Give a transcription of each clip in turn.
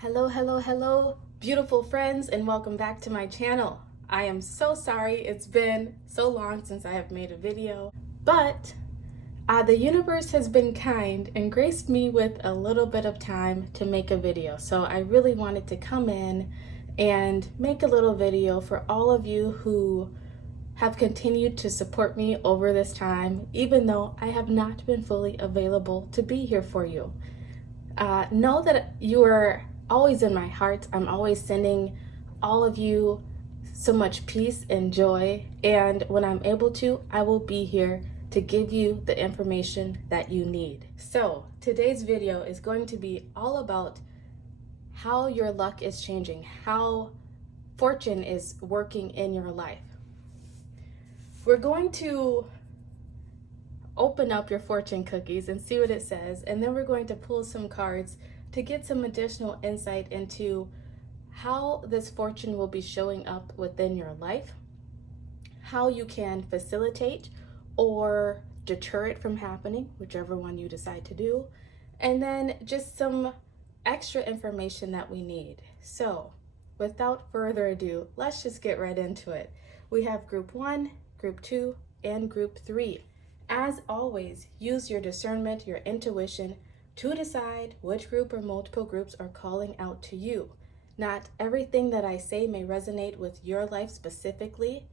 Hello, hello, hello, beautiful friends, and welcome back to my channel. I am so sorry it's been so long since I have made a video, but the universe has been kind and graced me with a little bit of time to make a video. So I really wanted to come in and make a little video for all of you who have continued to support me over this time, even though I have not been fully available to be here for you. Know that you are always in my heart. I'm always sending all of you so much peace and joy. And when I'm able to, I will be here to give you the information that you need. So today's video is going to be all about how your luck is changing, how fortune is working in your life. We're going to open up your fortune cookies and see what it says, and then we're going to pull some cards to get some additional insight into how this fortune will be showing up within your life, how you can facilitate or deter it from happening, whichever one you decide to do, and then just some extra information that we need. So without further ado, let's just get right into it. We have group 1, group 2, and group 3. As always, use your discernment, your intuition to decide which group or multiple groups are calling out to you. Not everything that I say may resonate with your life specifically.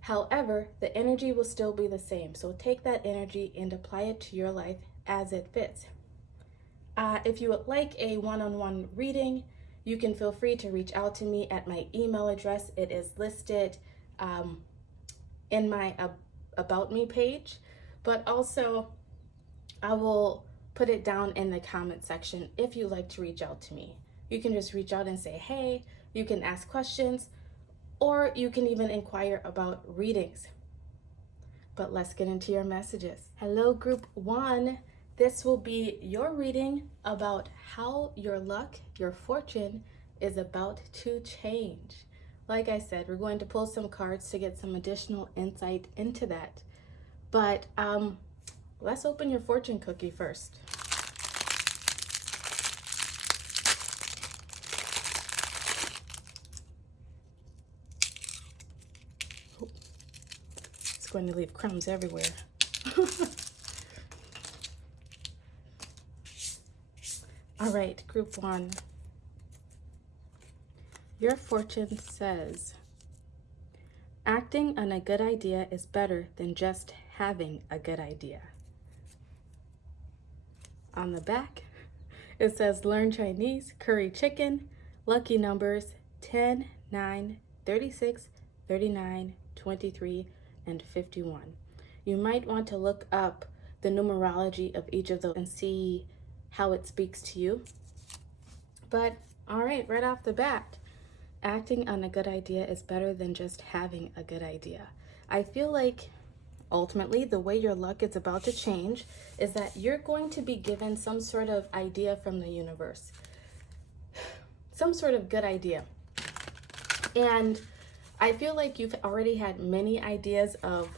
However, the energy will still be the same. So take that energy and apply it to your life as it fits. If you would like a one-on-one reading, you can feel free to reach out to me at my email address. It is listed in my About Me page, but also I will put it down in the comment section if you'd like to reach out to me. You can just reach out and say, hey, you can ask questions, or you can even inquire about readings. But let's get into your messages. Hello, group 1. This will be your reading about how your luck, your fortune is about to change. Like I said, we're going to pull some cards to get some additional insight into that. But let's open your fortune cookie first. It's going to leave crumbs everywhere. All right, group 1. Your fortune says, acting on a good idea is better than just having a good idea. On the back, it says learn Chinese, curry chicken, lucky numbers 10, 9, 36, 39, 23, and 51. You might want to look up the numerology of each of those and see how it speaks to you. But all right, right off the bat, acting on a good idea is better than just having a good idea. I feel like ultimately the way your luck is about to change is that you're going to be given some sort of idea from the universe, some sort of good idea. And I feel like you've already had many ideas of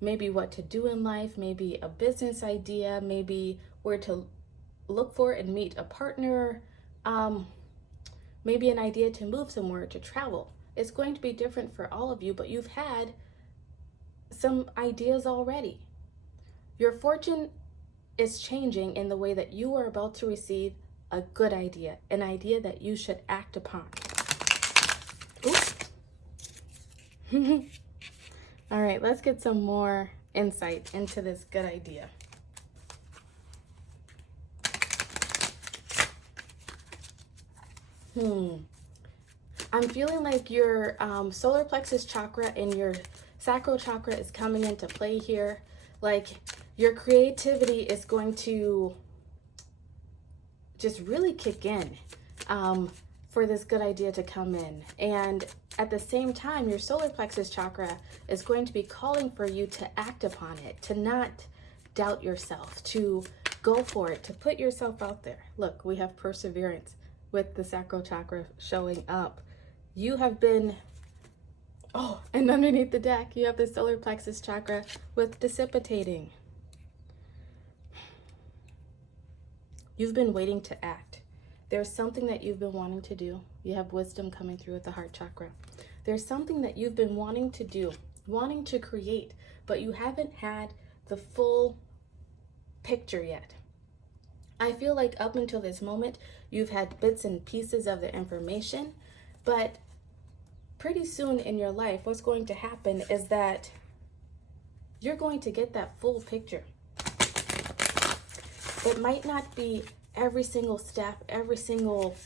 maybe what to do in life, maybe a business idea, maybe where to look for and meet a partner, maybe an idea to move somewhere, to travel. It's going to be different for all of you, but you've had some ideas already. Your fortune is changing in the way that you are about to receive a good idea, an idea that you should act upon. All right, let's get some more insight into this good idea. I'm feeling like your solar plexus chakra and your sacral chakra is coming into play here. Like your creativity is going to just really kick in for this good idea to come in. And at the same time, your solar plexus chakra is going to be calling for you to act upon it, to not doubt yourself, to go for it, to put yourself out there. Look, we have perseverance with the sacral chakra showing up. You have been, and underneath the deck, you have the solar plexus chakra with dissipating. You've been waiting to act. There's something that you've been wanting to do. You have wisdom coming through with the heart chakra. There's something that you've been wanting to do, wanting to create, but you haven't had the full picture yet. I feel like up until this moment, you've had bits and pieces of the information, but pretty soon in your life, what's going to happen is that you're going to get that full picture. It might not be every single step, every single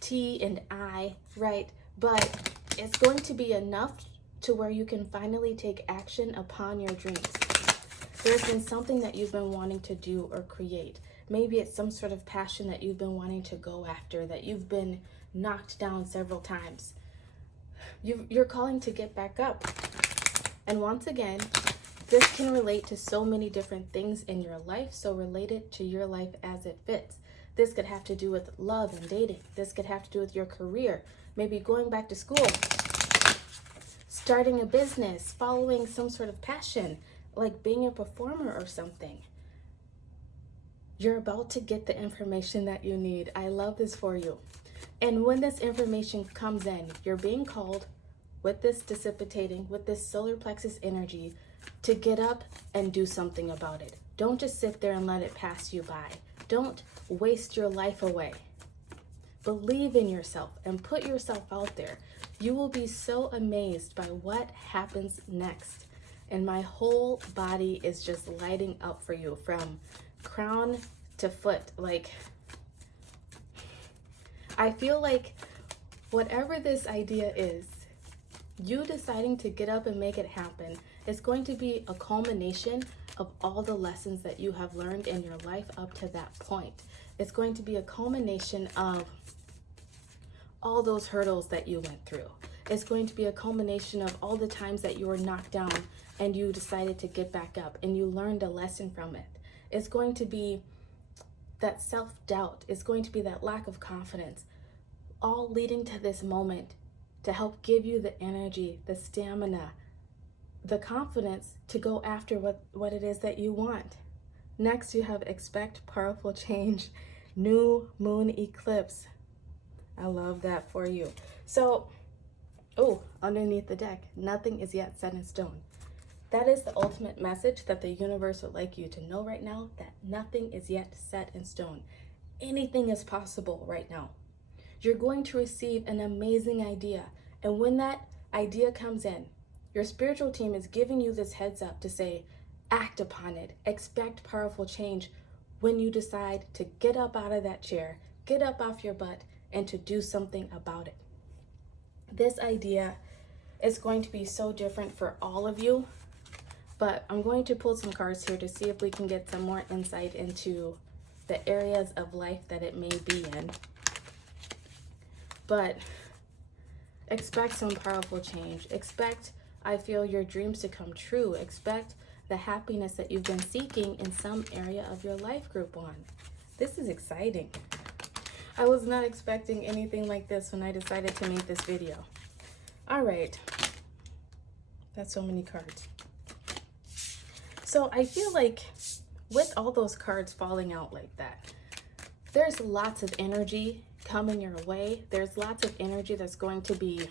T and I, right? But it's going to be enough to where you can finally take action upon your dreams. There's been something that you've been wanting to do or create. Maybe it's some sort of passion that you've been wanting to go after, that you've been knocked down several times. You're calling to get back up. And once again, this can relate to so many different things in your life, so relate it to your life as it fits. This could have to do with love and dating. This could have to do with your career, maybe going back to school, starting a business, following some sort of passion, like being a performer or something. You're about to get the information that you need. I love this for you. And when this information comes in, you're being called with this dissipating, with this solar plexus energy, to get up and do something about it. Don't just sit there and let it pass you by. Don't waste your life away. Believe in yourself and put yourself out there. You will be so amazed by what happens next. And my whole body is just lighting up for you from crown to foot. Like, I feel like whatever this idea is, you deciding to get up and make it happen is going to be a culmination of all the lessons that you have learned in your life up to that point. It's going to be a culmination of all those hurdles that you went through. It's going to be a culmination of all the times that you were knocked down and you decided to get back up and you learned a lesson from it. It's going to be that self-doubt. It's going to be that lack of confidence, all leading to this moment to help give you the energy, the stamina, the confidence to go after what it is that you want. Next, you have expect powerful change, new moon eclipse. I love that for you. So, underneath the deck, nothing is yet set in stone. That is the ultimate message that the universe would like you to know right now, that nothing is yet set in stone. Anything is possible right now. You're going to receive an amazing idea. And when that idea comes in, your spiritual team is giving you this heads up to say, act upon it. Expect powerful change when you decide to get up out of that chair, get up off your butt, and to do something about it. This idea is going to be so different for all of you, but I'm going to pull some cards here to see if we can get some more insight into the areas of life that it may be in. But expect some powerful change. Expect, I feel, your dreams to come true. Expect the happiness that you've been seeking in some area of your life, group one. This is exciting. I was not expecting anything like this when I decided to make this video. All right. That's so many cards. So I feel like with all those cards falling out like that, there's lots of energy coming your way. There's lots of energy that's going to be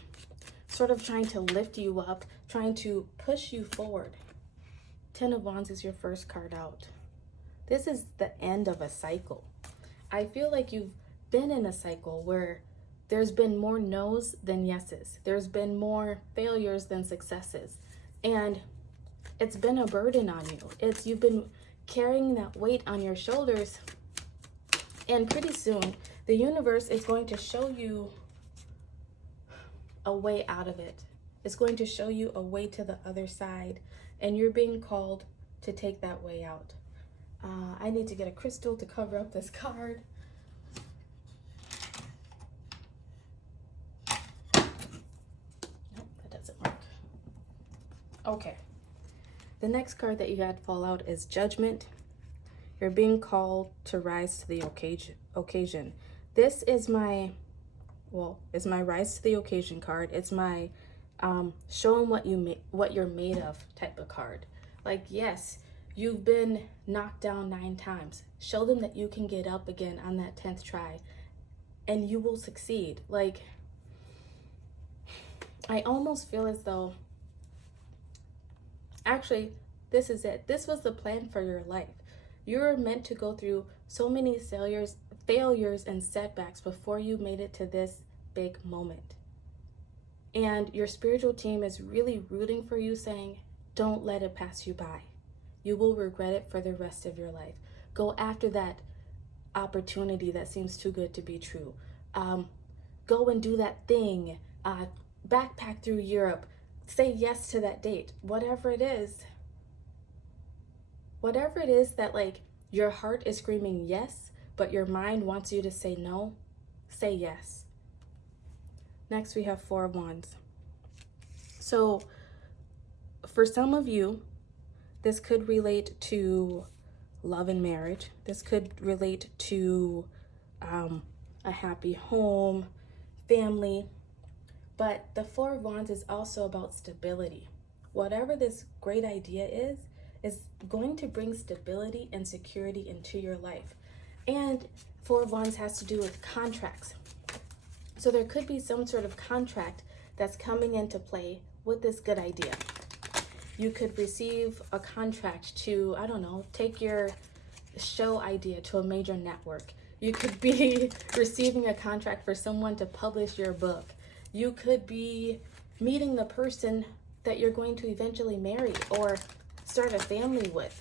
sort of trying to lift you up, trying to push you forward. 10 of Wands is your first card out. This is the end of a cycle. I feel like you've been in a cycle where there's been more no's than yeses. There's been more failures than successes. And it's been a burden on you. You've been carrying that weight on your shoulders. And pretty soon, the universe is going to show you a way out of it. It's going to show you a way to the other side. And you're being called to take that way out. I need to get a crystal to cover up this card. Nope, that doesn't work. Okay. The next card that you had fall out is Judgment. You're being called to rise to the occasion. This is my, it's my rise to the occasion card. It's my show them what you're made of type of card. Like, yes, you've been knocked down 9 times. Show them that you can get up again on that 10th try. and you will succeed. Like, I almost feel as though, actually, this is it. This was the plan for your life. You were meant to go through so many failures and setbacks before you made it to this big moment. And your spiritual team is really rooting for you, saying, don't let it pass you by. You will regret it for the rest of your life. Go after that opportunity that seems too good to be true. Go and do that thing. Backpack through Europe. Say yes to that date. Whatever it is that like your heart is screaming yes, but your mind wants you to say no, say yes. Next, we have Four of Wands. So for some of you, this could relate to love and marriage. This could relate to a happy home, family. But the Four of Wands is also about stability. Whatever this great idea is going to bring stability and security into your life. And Four of Wands has to do with contracts. So there could be some sort of contract that's coming into play with this good idea. You could receive a contract to, I don't know, take your show idea to a major network. You could be receiving a contract for someone to publish your book. You could be meeting the person that you're going to eventually marry or start a family with.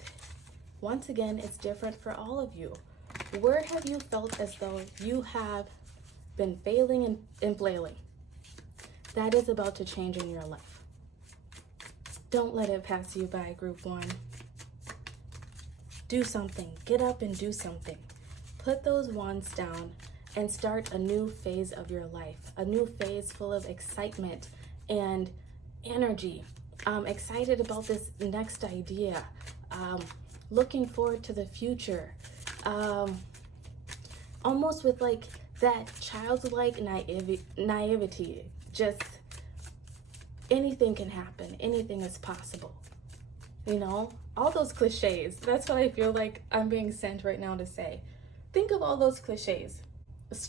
Once again, it's different for all of you. Where have you felt as though you have been failing and flailing? That is about to change in your life. Don't let it pass you by, Group 1. Do something. Get up and do something. Put those wands down and start a new phase of your life. A new phase full of excitement and energy. Excited about this next idea. Looking forward to the future. Almost with like that childlike naivety. Just anything can happen. Anything is possible. You know, all those cliches. That's what I feel like I'm being sent right now to say. Think of all those cliches.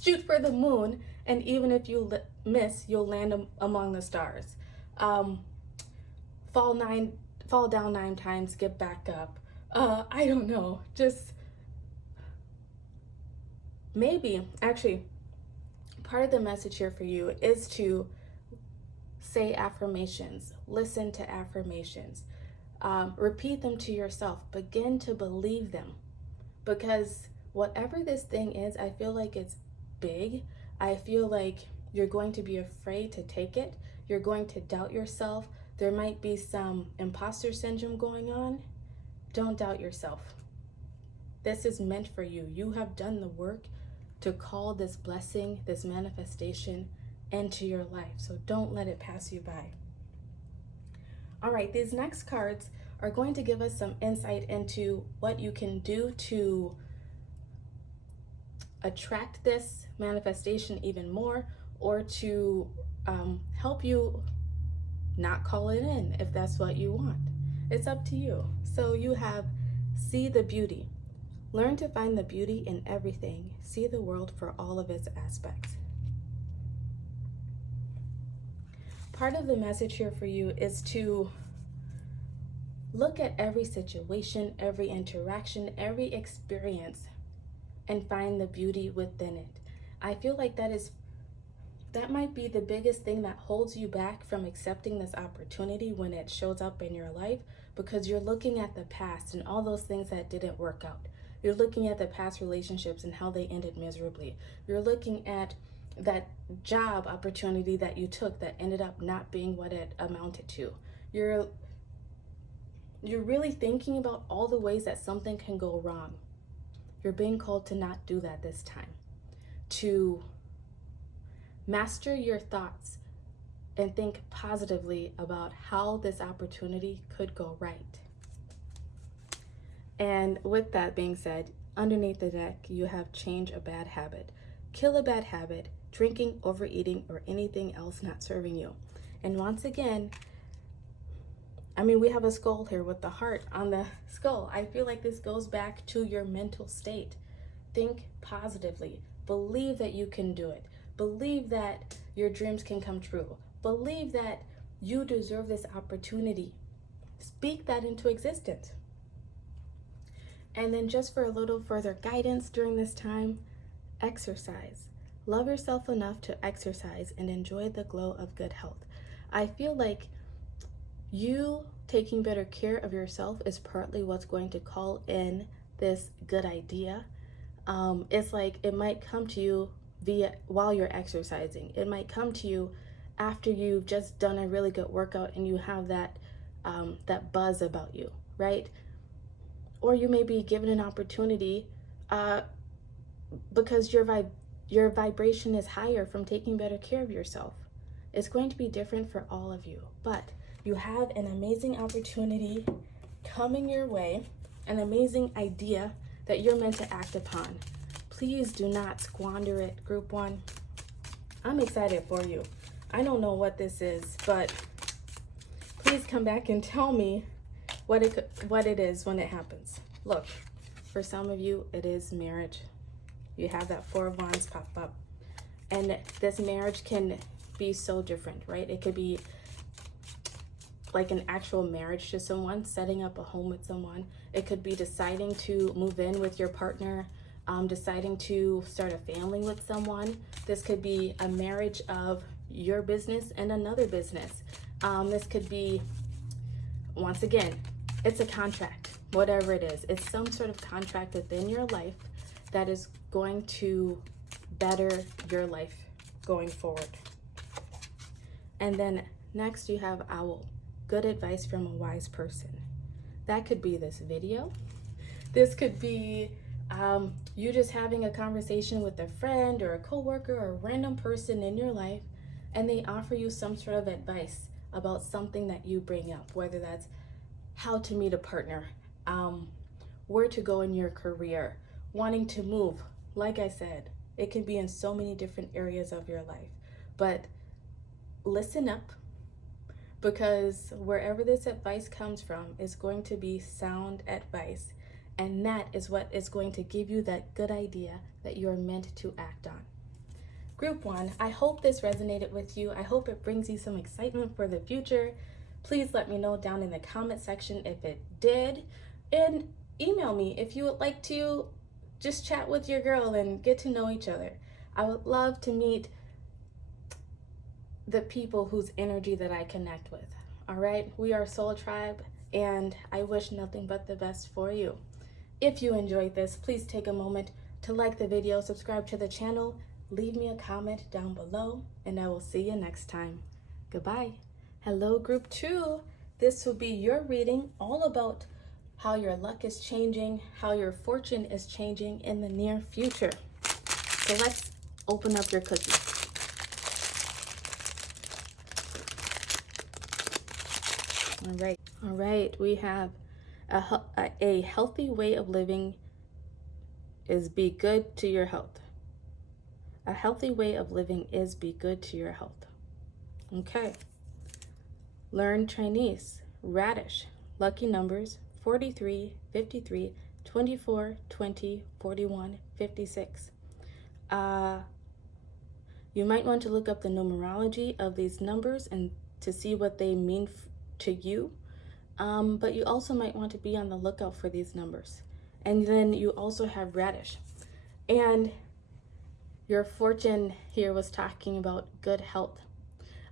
Shoot for the moon, and even if you miss, you'll land among the stars. Fall down 9 times, get back up. I don't know. Just maybe, actually, part of the message here for you is to say affirmations. Listen to affirmations. Repeat them to yourself. Begin to believe them. Because whatever this thing is, I feel like it's big. I feel like you're going to be afraid to take it. You're going to doubt yourself. There might be some imposter syndrome going on. Don't doubt yourself. This is meant for you. You have done the work to call this blessing, this manifestation into your life. So don't let it pass you by. All right, these next cards are going to give us some insight into what you can do to attract this manifestation even more, or to help you not call it in if that's what you want. It's up to you. So you have see the beauty. Learn to find the beauty in everything. See the world for all of its aspects. Part of the message here for you is to look at every situation, every interaction, every experience, and find the beauty within it. I feel like that might be the biggest thing that holds you back from accepting this opportunity when it shows up in your life, because you're looking at the past and all those things that didn't work out. You're looking at the past relationships and how they ended miserably. You're looking at that job opportunity that you took that ended up not being what it amounted to. You're really thinking about all the ways that something can go wrong. You're being called to not do that this time. To master your thoughts and think positively about how this opportunity could go right. And with that being said, underneath the deck, you have change a bad habit. Kill a bad habit, drinking, overeating, or anything else not serving you. And once again, we have a skull here with the heart on the skull. I feel like this goes back to your mental state. Think positively. Believe that you can do it. Believe that your dreams can come true. Believe that you deserve this opportunity. Speak that into existence. And then just for a little further guidance during this time, exercise. Love yourself enough to exercise and enjoy the glow of good health. I feel like you taking better care of yourself is partly what's going to call in this good idea. It's like it might come to you while you're exercising. It might come to you after you've just done a really good workout and you have that buzz about you, right? Or you may be given an opportunity because your vibration is higher from taking better care of yourself. It's going to be different for all of you, but you have an amazing opportunity coming your way, an amazing idea that you're meant to act upon. Please do not squander it, Group 1. I'm excited for you. I don't know what this is, but please come back and tell me what it is when it happens. Look, for some of you, it is marriage. You have that 4 of Wands pop up. And this marriage can be so different, right? It could be like an actual marriage to someone, setting up a home with someone. It could be deciding to move in with your partner, deciding to start a family with someone. This could be a marriage of your business and another business. This could be, once again, it's a contract, whatever it is. It's some sort of contract within your life that is going to better your life going forward. And then next you have Owl. Good advice from a wise person. That could be this video. This could be you just having a conversation with a friend or a coworker or a random person in your life, and they offer you some sort of advice about something that you bring up, whether that's how to meet a partner, where to go in your career, wanting to move. Like I said, it can be in so many different areas of your life, but listen up, because wherever this advice comes from is going to be sound advice, and that is what is going to give you that good idea that you're meant to act on. Group 1, I hope this resonated with you. I hope it brings you some excitement for the future. Please let me know down in the comment section if it did, and email me if you would like to just chat with your girl and get to know each other. I would love to meet the people whose energy that I connect with. All right, we are Soul Tribe, and I wish nothing but the best for you. If you enjoyed this, please take a moment to like the video, subscribe to the channel, leave me a comment down below, and I will see you next time. Goodbye. Hello, Group 2. This will be your reading all about how your luck is changing, how your fortune is changing in the near future. So let's open up your cookie. All right, we have a healthy way of living is be good to your health. A healthy way of living is be good to your health. Okay. Learn Chinese. Radish. Lucky numbers 43, 53, 24, 20, 41, 56. You might want to look up the numerology of these numbers and to see what they mean to you. But you also might want to be on the lookout for these numbers. And then you also have radish. And your fortune here was talking about good health.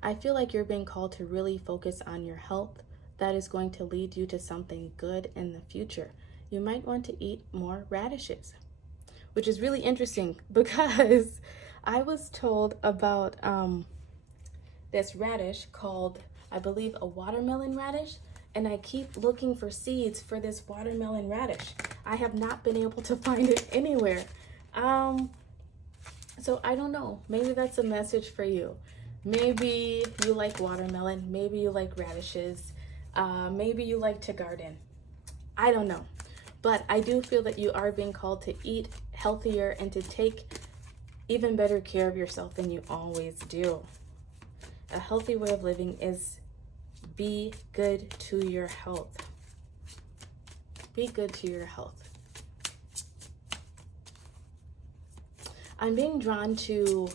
I feel like you're being called to really focus on your health. That is going to lead you to something good in the future. You might want to eat more radishes, which is really interesting because I was told about this radish called, I believe, a watermelon radish. And I keep looking for seeds for this watermelon radish. I have not been able to find it anywhere. So I don't know. Maybe that's a message for you. Maybe you like watermelon. Maybe you like radishes. Maybe you like to garden. I don't know. But I do feel that you are being called to eat healthier and to take even better care of yourself than you always do. A healthy way of living is be good to your health. Be good to your health. I'm being drawn to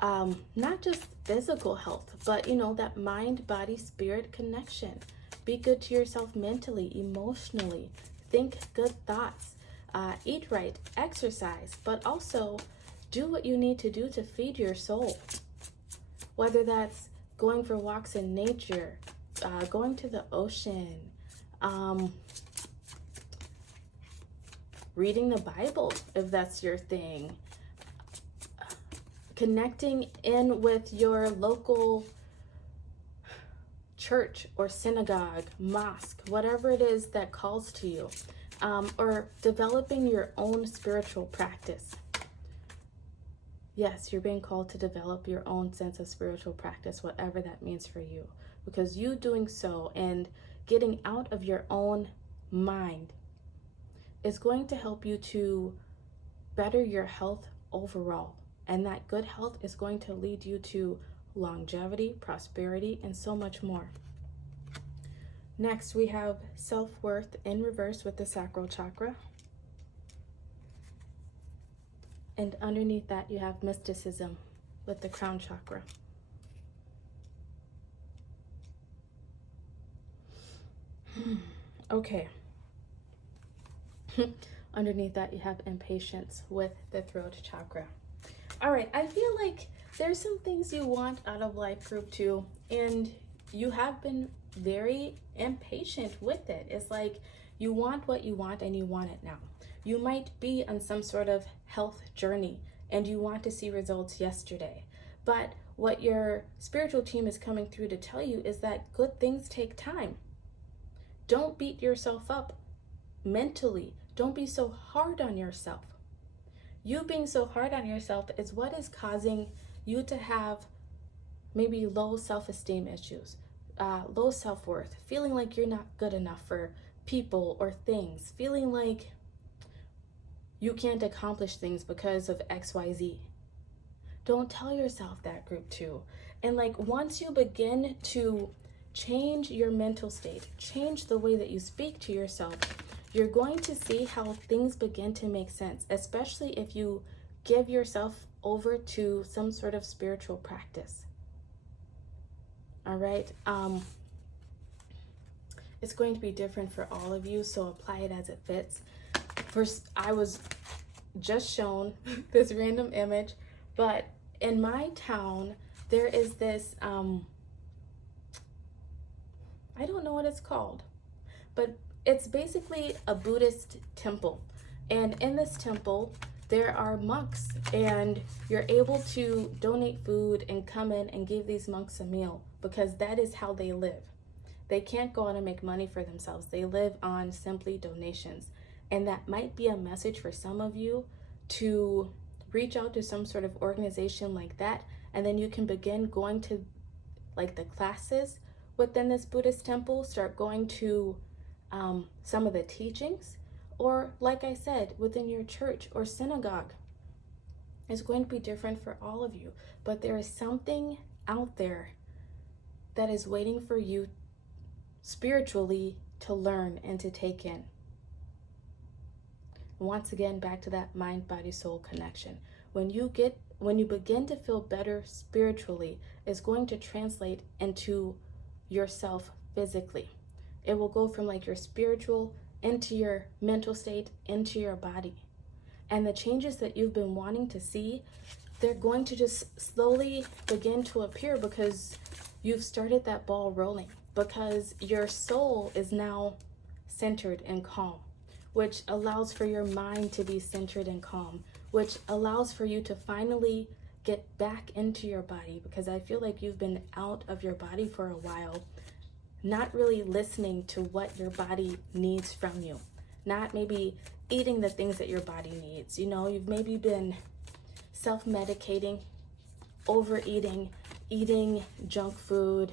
not just physical health, but that mind, body, spirit connection. Be good to yourself mentally, emotionally. Think good thoughts. Eat right, exercise, but also do what you need to do to feed your soul. Whether that's going for walks in nature, going to the ocean, reading the Bible, if that's your thing, connecting in with your local church or synagogue, mosque, whatever it is that calls to you, or developing your own spiritual practice. Yes, you're being called to develop your own sense of spiritual practice, whatever that means for you, because you doing so and getting out of your own mind is going to help you to better your health overall. And that good health is going to lead you to longevity, prosperity, and so much more. Next, we have self-worth in reverse with the sacral chakra. And underneath that, you have mysticism with the crown chakra. Okay. Underneath that, you have impatience with the throat chakra. All right, I feel like there's some things you want out of life, group 2, and you have been very impatient with it. It's like you want what you want and you want it now. You might be on some sort of health journey and you want to see results yesterday. But what your spiritual team is coming through to tell you is that good things take time. Don't beat yourself up mentally. Don't be so hard on yourself. You being so hard on yourself is what is causing you to have maybe low self-esteem issues, low self-worth, feeling like you're not good enough for people or things, feeling like you can't accomplish things because of XYZ. Don't tell yourself that, group 2. And like once you begin to change your mental state, change the way that you speak to yourself, you're going to see how things begin to make sense, especially if you give yourself over to some sort of spiritual practice. All right. It's going to be different for all of you, so apply it as it fits. First, I was just shown this random image, but in my town, there is this, I don't know what it's called, but it's basically a Buddhist temple. And in this temple, there are monks, and you're able to donate food and come in and give these monks a meal because that is how they live. They can't go out and make money for themselves. They live on simply donations. And that might be a message for some of you to reach out to some sort of organization like that. And then you can begin going to like the classes within this Buddhist temple, start going to some of the teachings, or like I said, within your church or synagogue. It's going to be different for all of you, but there is something out there that is waiting for you spiritually to learn and to take in. Once again, back to that mind, body, soul connection. When you begin to feel better spiritually, it's going to translate into yourself physically. It will go from like your spiritual into your mental state, into your body. And the changes that you've been wanting to see, they're going to just slowly begin to appear because you've started that ball rolling, because your soul is now centered and calm, which allows for your mind to be centered and calm, which allows for you to finally get back into your body, because I feel like you've been out of your body for a while, not really listening to what your body needs from you, not maybe eating the things that your body needs. You know, you've maybe been self-medicating, overeating, eating junk food,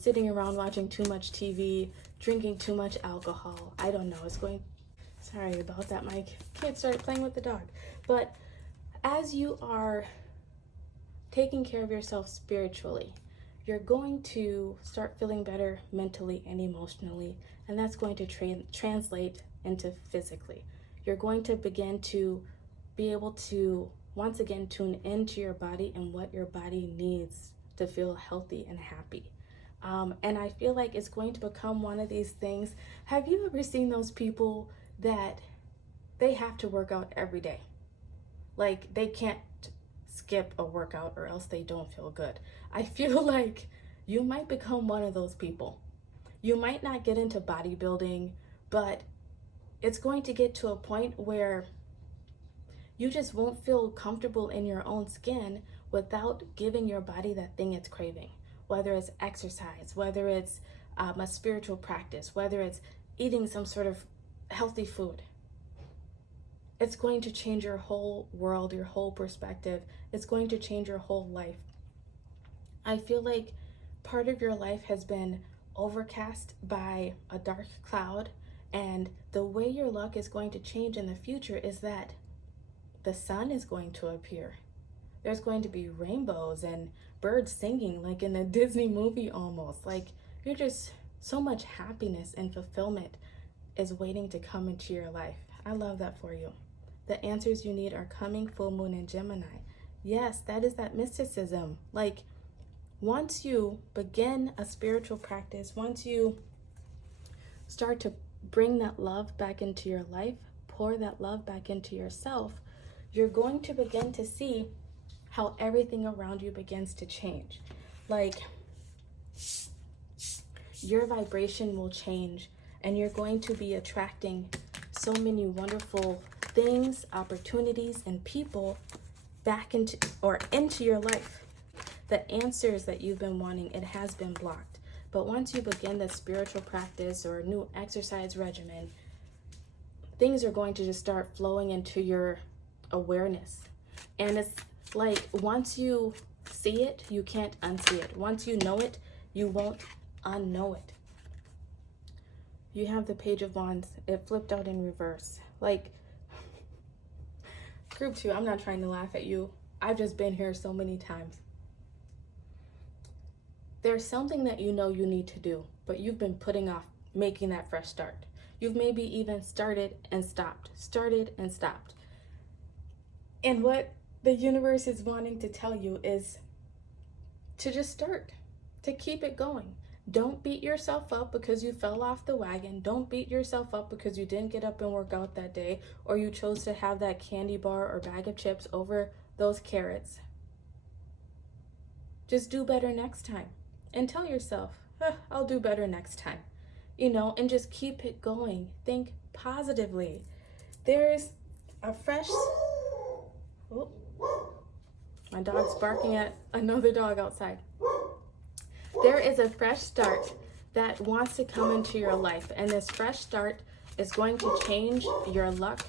sitting around watching too much TV, drinking too much alcohol. I don't know, sorry about that, my kid started playing with the dog. But as you are taking care of yourself spiritually, you're going to start feeling better mentally and emotionally, and that's going to translate into physically. You're going to begin to be able to once again tune into your body and what your body needs to feel healthy and happy. And I feel like it's going to become one of these things. Have you ever seen those people that they have to work out every day? Like they can't skip a workout or else they don't feel good. I feel like you might become one of those people. You might not get into bodybuilding, but it's going to get to a point where you just won't feel comfortable in your own skin without giving your body that thing it's craving. Whether it's exercise, whether it's a spiritual practice, whether it's eating some sort of healthy food. It's going to change your whole world, your whole perspective. It's going to change your whole life. I feel like part of your life has been overcast by a dark cloud, and the way your luck is going to change in the future is that the sun is going to appear. There's going to be rainbows and birds singing like in a Disney movie almost. Like you're just, so much happiness and fulfillment is waiting to come into your life. I love that for you. The answers you need are coming, full moon in Gemini. Yes, that is that mysticism. Like once you begin a spiritual practice, once you start to bring that love back into your life, pour that love back into yourself, you're going to begin to see how everything around you begins to change. Like your vibration will change and you're going to be attracting so many wonderful things, opportunities, and people back into your life. The answers that you've been wanting, it has been blocked. But once you begin the spiritual practice or a new exercise regimen, things are going to just start flowing into your awareness. And it's like once you see it, you can't unsee it. Once you know it, you won't unknow it. You have the Page of Wands. It flipped out in reverse. Like, group 2, I'm not trying to laugh at you. I've just been here so many times. There's something that you know you need to do, but you've been putting off making that fresh start. You've maybe even started and stopped. And what the universe is wanting to tell you is to just start, to keep it going. Don't beat yourself up because you fell off the wagon. Don't beat yourself up because you didn't get up and work out that day, or you chose to have that candy bar or bag of chips over those carrots. Just do better next time. And tell yourself, I'll do better next time. And just keep it going. Think positively. There's a fresh... Oh, my dog's barking at another dog outside. There is a fresh start that wants to come into your life, and this fresh start is going to change your luck,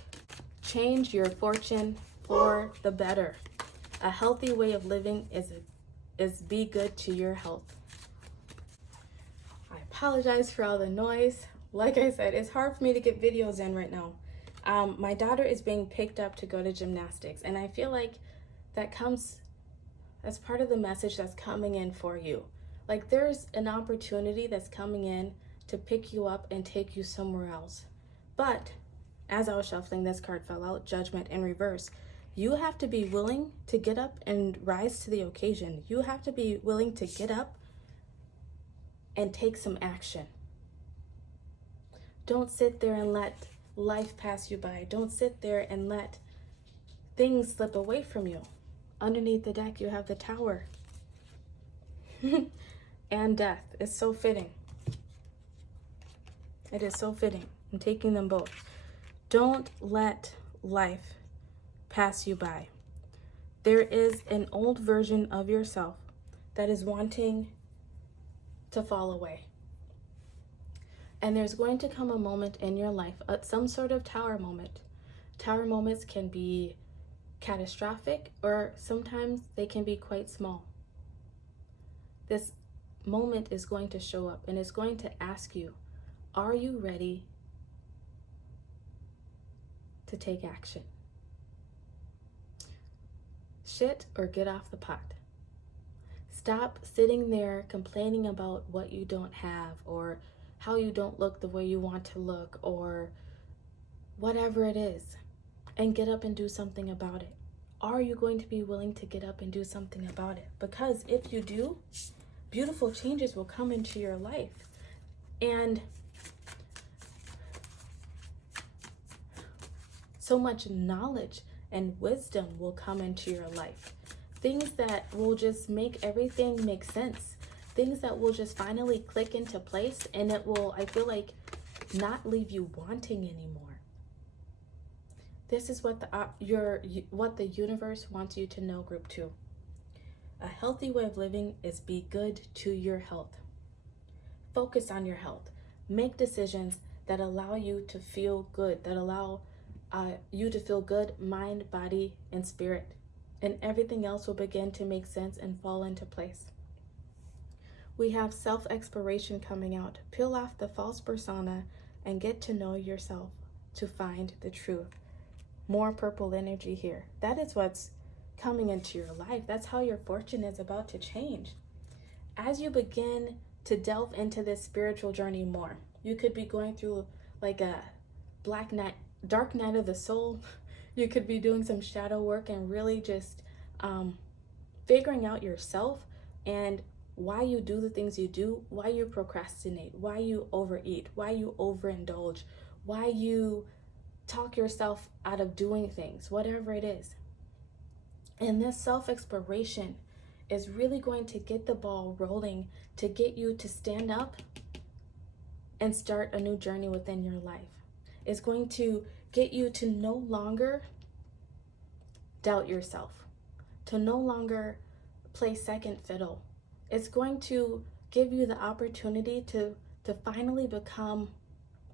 change your fortune for the better. A healthy way of living is be good to your health. I apologize for all the noise. Like I said, it's hard for me to get videos in right now. My daughter is being picked up to go to gymnastics, and I feel like that comes as part of the message that's coming in for you. Like there's an opportunity that's coming in to pick you up and take you somewhere else. But as I was shuffling, this card fell out, Judgment in reverse. You have to be willing to get up and rise to the occasion. You have to be willing to get up and take some action. Don't sit there and let life pass you by. Don't sit there and let things slip away from you. Underneath the deck, you have the Tower. And Death. It's so fitting. It is so fitting. I'm taking them both. Don't let life pass you by. There is an old version of yourself that is wanting to fall away. And there's going to come a moment in your life, some sort of tower moment. Tower moments can be catastrophic, or sometimes they can be quite small. This moment is going to show up and it's going to ask you, are you ready to take action? Shit or get off the pot. Stop sitting there complaining about what you don't have, or how you don't look the way you want to look, or whatever it is, and get up and do something about it. are you going to be willing to get up and do something about it? Because if you do, beautiful changes will come into your life. And so much knowledge and wisdom will come into your life. Things that will just make everything make sense. Things that will just finally click into place, and it will, I feel like, not leave you wanting anymore. This is what the universe wants you to know, group 2. A healthy way of living is be good to your health. Focus on your health. Make decisions that allow you to feel good, that allow you to feel good, mind, body, and spirit. And everything else will begin to make sense and fall into place. We have self-exploration coming out. Peel off the false persona and get to know yourself to find the truth. More purple energy here. That is what's coming into your life. That's how your fortune is about to change. As you begin to delve into this spiritual journey more, you could be going through like a dark night of the soul. You could be doing some shadow work and really just figuring out yourself and why you do the things you do, why you procrastinate, why you overeat, why you overindulge, why you talk yourself out of doing things, whatever it is. And this self-exploration is really going to get the ball rolling to get you to stand up and start a new journey within your life. It's going to get you to no longer doubt yourself, to no longer play second fiddle. It's going to give you the opportunity to finally become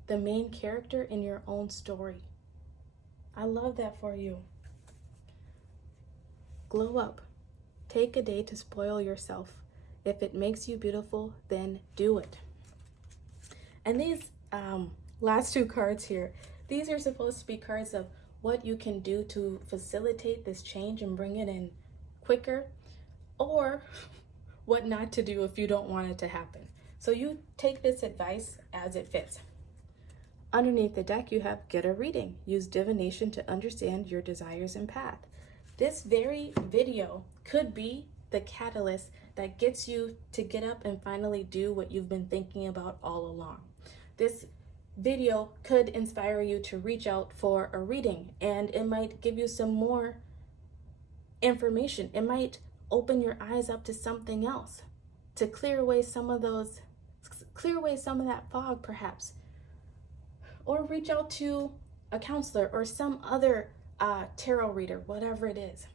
the main character in your own story. I love that for you. Glow up. Take a day to spoil yourself. If it makes you beautiful, then do it. And these last 2 cards here, these are supposed to be cards of what you can do to facilitate this change and bring it in quicker, or what not to do if you don't want it to happen. So you take this advice as it fits. Underneath the deck, you have get a reading. Use divination to understand your desires and path. This very video could be the catalyst that gets you to get up and finally do what you've been thinking about all along. This video could inspire you to reach out for a reading, and it might give you some more information. It might open your eyes up to something else, to clear away some of that fog perhaps, or reach out to a counselor or some other tarot reader, whatever it is.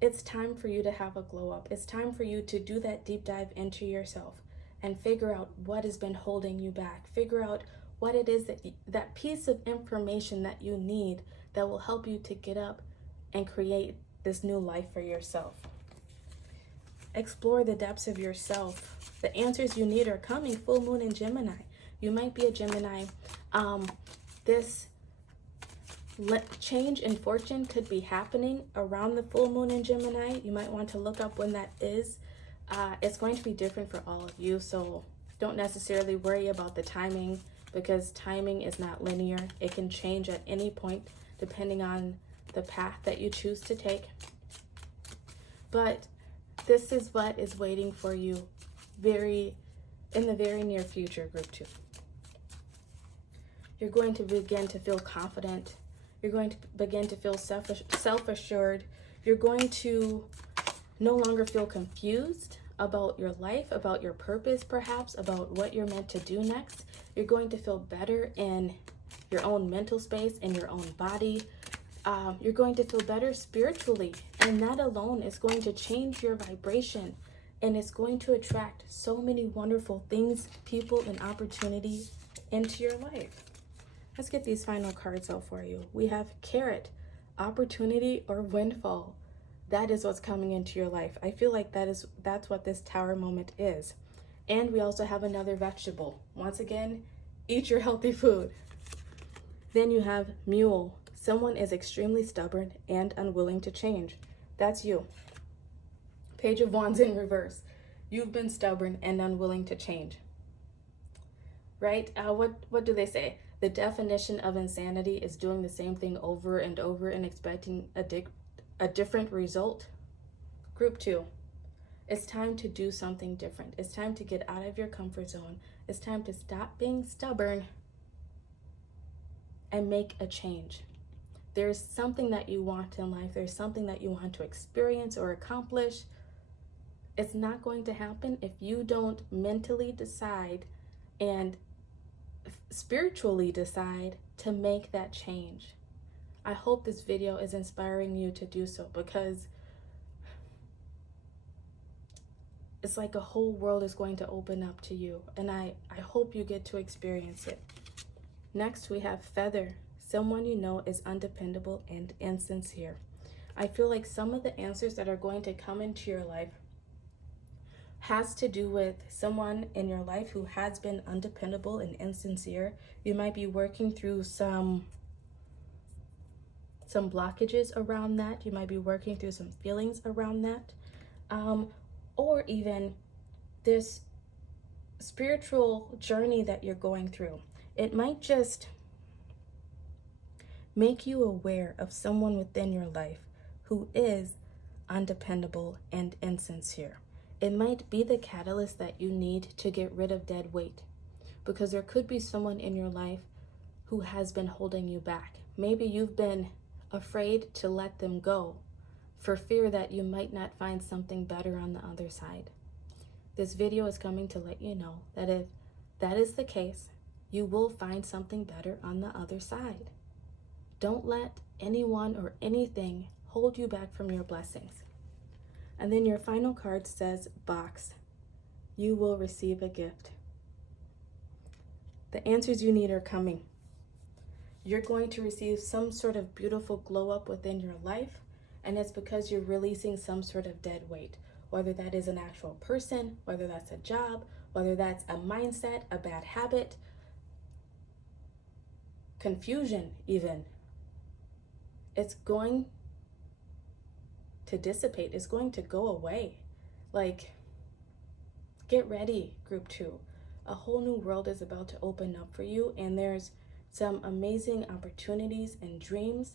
It's time for you to have a glow up. It's time for you to do that deep dive into yourself and figure out what has been holding you back. Figure out what it is that piece of information that you need that will help you to get up and create this new life for yourself. Explore the depths of yourself. The answers you need are coming. Full moon in Gemini. You might be a Gemini. This change in fortune could be happening around the full moon in Gemini. You might want to look up when that is. It's going to be different for all of you, so don't necessarily worry about the timing, because timing is not linear. It can change at any point depending on the path that you choose to take. But this is what is waiting for you in the very near future, group 2. You're going to begin to feel confident. You're going to begin to feel self-assured. You're going to no longer feel confused about your life, about your purpose perhaps, about what you're meant to do next. You're going to feel better in your own mental space, in your own body. You're going to feel better spiritually, and that alone is going to change your vibration, and it's going to attract so many wonderful things, people, and opportunity into your life. Let's get these final cards out for you. We have carrot, opportunity or windfall. That is what's coming into your life. I feel like that's what this tower moment is. And we also have another vegetable. Once again, eat your healthy food. Then you have mule. Someone is extremely stubborn and unwilling to change. That's you. Page of Wands in reverse. You've been stubborn and unwilling to change. Right? What do they say? The definition of insanity is doing the same thing over and over and expecting a different result. Group 2, it's time to do something different. It's time to get out of your comfort zone. It's time to stop being stubborn and make a change. There's something that you want in life. There's something that you want to experience or accomplish. It's not going to happen if you don't mentally decide and spiritually decide to make that change. I hope this video is inspiring you to do so, because it's like a whole world is going to open up to you, and I hope you get to experience it. Next, we have feather. Someone you know is undependable and insincere. I feel like some of the answers that are going to come into your life has to do with someone in your life who has been undependable and insincere. You might be working through some blockages around that. You might be working through some feelings around that. Or even this spiritual journey that you're going through. It might just make you aware of someone within your life who is undependable and insincere. It might be the catalyst that you need to get rid of dead weight, because there could be someone in your life who has been holding you back. Maybe you've been afraid to let them go for fear that you might not find something better on the other side. This video is coming to let you know that if that is the case, you will find something better on the other side. Don't let anyone or anything hold you back from your blessings. And then your final card says box. You will receive a gift. The answers you need are coming. You're going to receive some sort of beautiful glow up within your life, and it's because you're releasing some sort of dead weight, whether that is an actual person, whether that's a job, whether that's a mindset, a bad habit, confusion even. It's going to dissipate. It's going to go away. Like, get ready, group 2. A whole new world is about to open up for you, and there's some amazing opportunities and dreams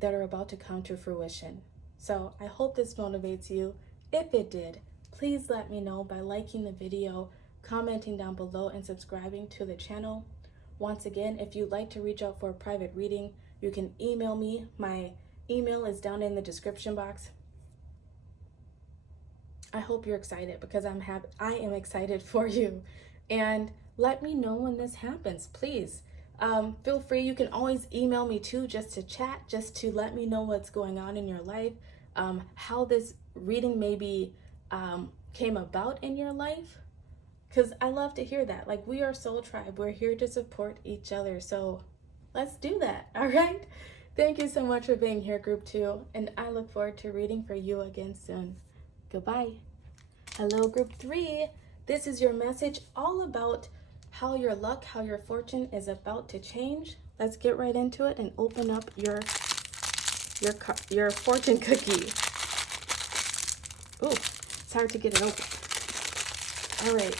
that are about to come to fruition. So I hope this motivates you. If it did, please let me know by liking the video, commenting down below, and subscribing to the channel. Once again, if you'd like to reach out for a private reading, you can email me. My email is down in the description box. I hope you're excited, because I am excited for you. And let me know when this happens, please. Feel free, you can always email me too, just to chat, just to let me know what's going on in your life, how this reading maybe came about in your life, because I love to hear that. Like, we are Soul Tribe, we're here to support each other, so let's do that. All right, thank you so much for being here, group 2, and I look forward to reading for you again soon. Goodbye. Hello, group 3. This is your message all about how your luck, how your fortune is about to change. Let's get right into it and open up your fortune cookie. Ooh, it's hard to get it open. All right,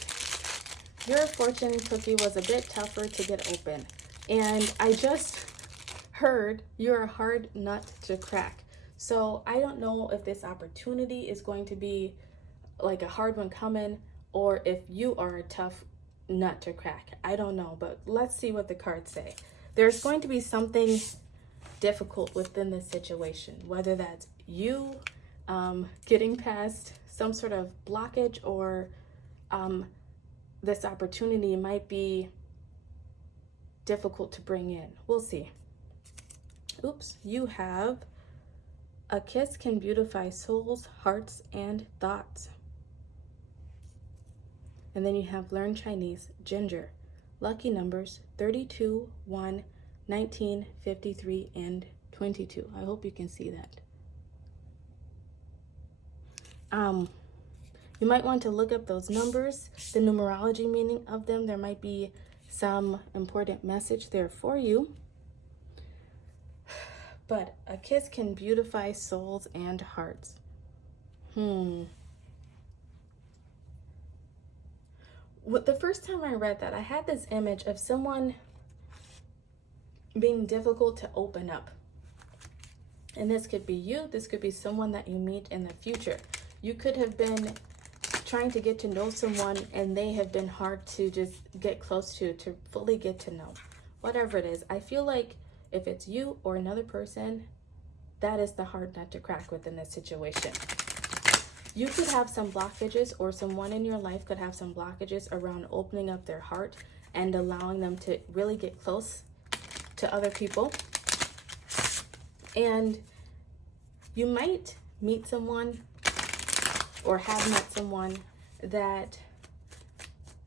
your fortune cookie was a bit tougher to get open, and I just heard you're a hard nut to crack. So I don't know if this opportunity is going to be like a hard one coming, or if you are a tough nut to crack. I don't know, but let's see what the cards say. There's going to be something difficult within this situation, whether that's you getting past some sort of blockage, or this opportunity might be difficult to bring in. We'll see. Oops, you have a kiss can beautify souls, hearts, and thoughts. And then you have learn Chinese, ginger. Lucky numbers 32, 1, 19, 53, and 22. I hope you can see that. You might want to look up those numbers, the numerology meaning of them. There might be some important message there for you. But a kiss can beautify souls and hearts. The first time I read that, I had this image of someone being difficult to open up. And this could be you, this could be someone that you meet in the future. You could have been trying to get to know someone and they have been hard to just get close to fully get to know. Whatever it is, I feel like if it's you or another person, that is the hard nut to crack within this situation. You could have some blockages, or someone in your life could have some blockages around opening up their heart and allowing them to really get close to other people. And you might meet someone or have met someone that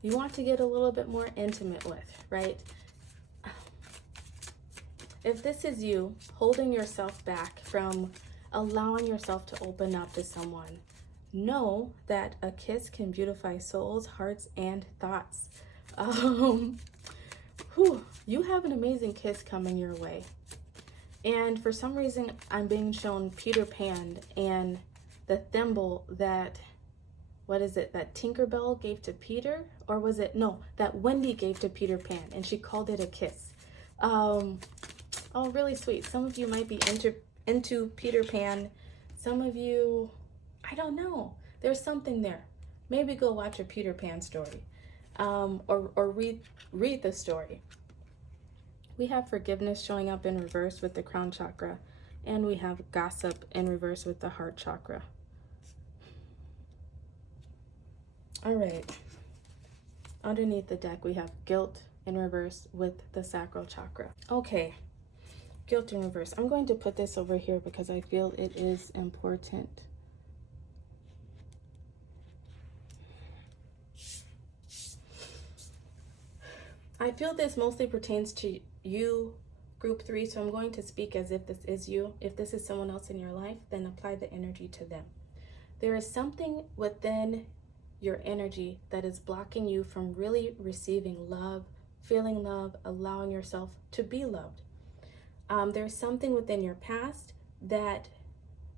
you want to get a little bit more intimate with, right? If this is you holding yourself back from allowing yourself to open up to someone, know that a kiss can beautify souls, hearts, and thoughts. You have an amazing kiss coming your way. And for some reason, I'm being shown Peter Pan and the thimble that, that Tinkerbell gave to Peter? Or was it, no, that Wendy gave to Peter Pan, and she called it a kiss. Oh, really sweet. Some of you might be into Peter Pan. Some of you, I don't know. There's something there. Maybe go watch a Peter Pan story, or read the story. We have forgiveness showing up in reverse with the crown chakra, and we have gossip in reverse with the heart chakra. All right. Underneath the deck, we have guilt in reverse with the sacral chakra. Okay. Guilt in reverse. I'm going to put this over here because I feel it is important. I feel this mostly pertains to you, group 3, so I'm going to speak as if this is you. If this is someone else in your life, then apply the energy to them. There is something within your energy that is blocking you from really receiving love, feeling love, allowing yourself to be loved. There's something within your past that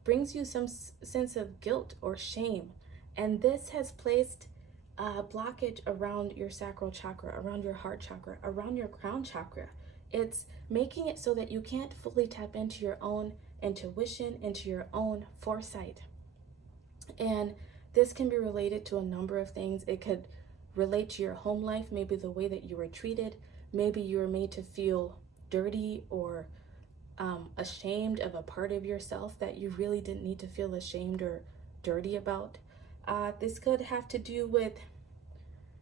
brings you some sense of guilt or shame. And this has placed a blockage around your sacral chakra, around your heart chakra, around your crown chakra. It's making it so that you can't fully tap into your own intuition, into your own foresight. And this can be related to a number of things. It could relate to your home life, maybe the way that you were treated. Maybe you were made to feel dirty or ashamed of a part of yourself that you really didn't need to feel ashamed or dirty about. This could have to do with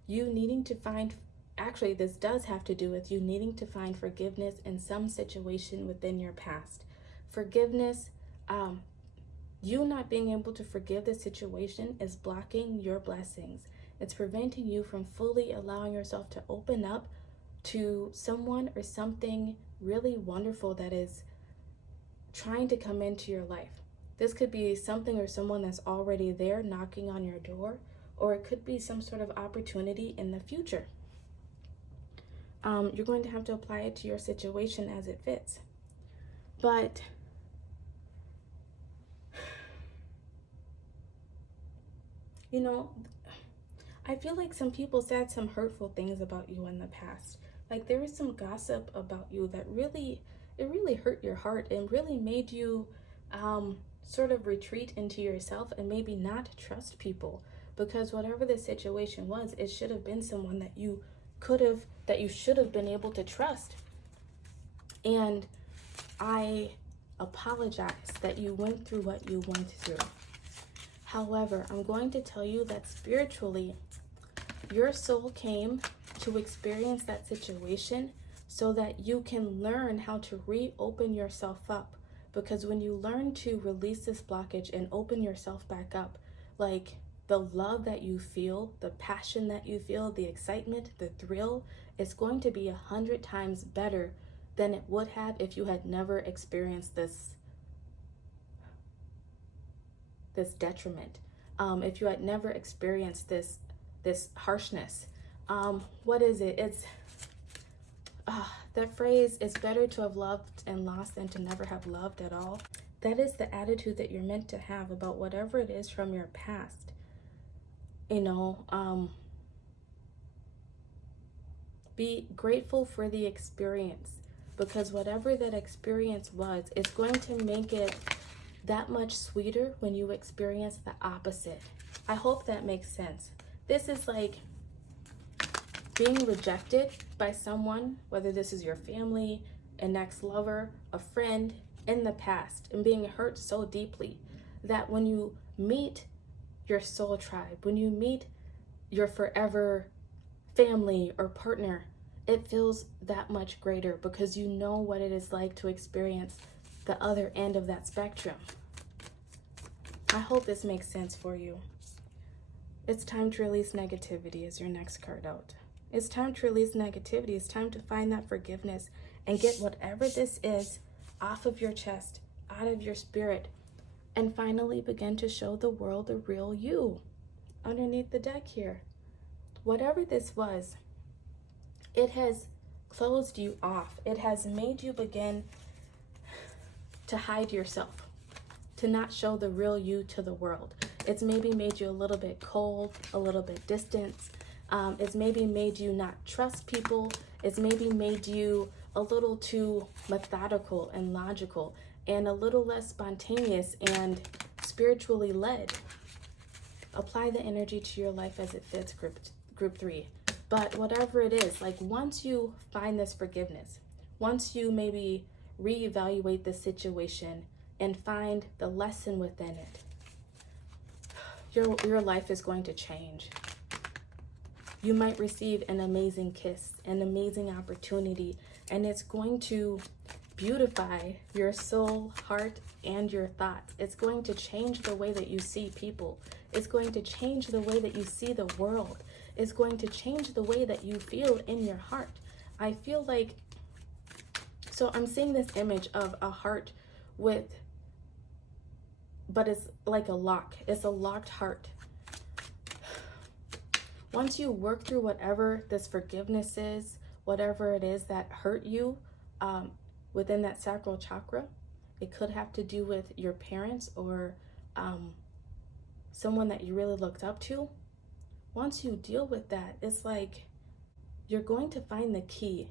you needing to find, actually this does have to do with you needing to find forgiveness in some situation within your past. Forgiveness, you not being able to forgive the situation is blocking your blessings. It's preventing you from fully allowing yourself to open up to someone or something really wonderful that is trying to come into your life. This could be something or someone that's already there knocking on your door, or it could be some sort of opportunity in the future. You're going to have to apply it to your situation as it fits. But you know, I feel like some people said some hurtful things about you in the past. Like there was some gossip about you that really hurt your heart and really made you sort of retreat into yourself and maybe not trust people, because whatever the situation was, it should have been someone that you should have been able to trust. And I apologize that you went through what you went through. However, I'm going to tell you that spiritually, your soul came to experience that situation so that you can learn how to reopen yourself up. Because when you learn to release this blockage and open yourself back up, like the love that you feel, the passion that you feel, the excitement, the thrill, is going to be 100 times better than it would have if you had never experienced this detriment. If you had never experienced this harshness. What is it? It's that phrase, it's better to have loved and lost than to never have loved at all. That is the attitude that you're meant to have about whatever it is from your past. You know, be grateful for the experience. because whatever that experience was, it's going to make it that much sweeter when you experience the opposite. I hope that makes sense. This is like being rejected by someone, whether this is your family, an ex-lover, a friend, in the past, and being hurt so deeply that when you meet your soul tribe, when you meet your forever family or partner, it feels that much greater because you know what it is like to experience the other end of that spectrum. I hope this makes sense for you. It's time to release negativity is your next card out. It's time to release negativity. It's time to find that forgiveness and get whatever this is off of your chest, out of your spirit, and finally begin to show the world the real you underneath the deck here. Whatever this was, it has closed you off. It has made you begin to hide yourself, to not show the real you to the world. It's maybe made you a little bit cold, a little bit distant. It's maybe made you not trust people. It's maybe made you a little too methodical and logical and a little less spontaneous and spiritually led. Apply the energy to your life as it fits, group 3. But whatever it is, like once you find this forgiveness, once you maybe reevaluate the situation and find the lesson within it, your life is going to change. You might receive an amazing kiss, an amazing opportunity, and it's going to beautify your soul, heart, and your thoughts. It's going to change the way that you see people. It's going to change the way that you see the world. It's going to change the way that you feel in your heart. I feel like, so I'm seeing this image of a heart but it's like a lock. It's a locked heart. Once you work through whatever this forgiveness is, whatever it is that hurt you within that sacral chakra, it could have to do with your parents or someone that you really looked up to. Once you deal with that, it's like you're going to find the key,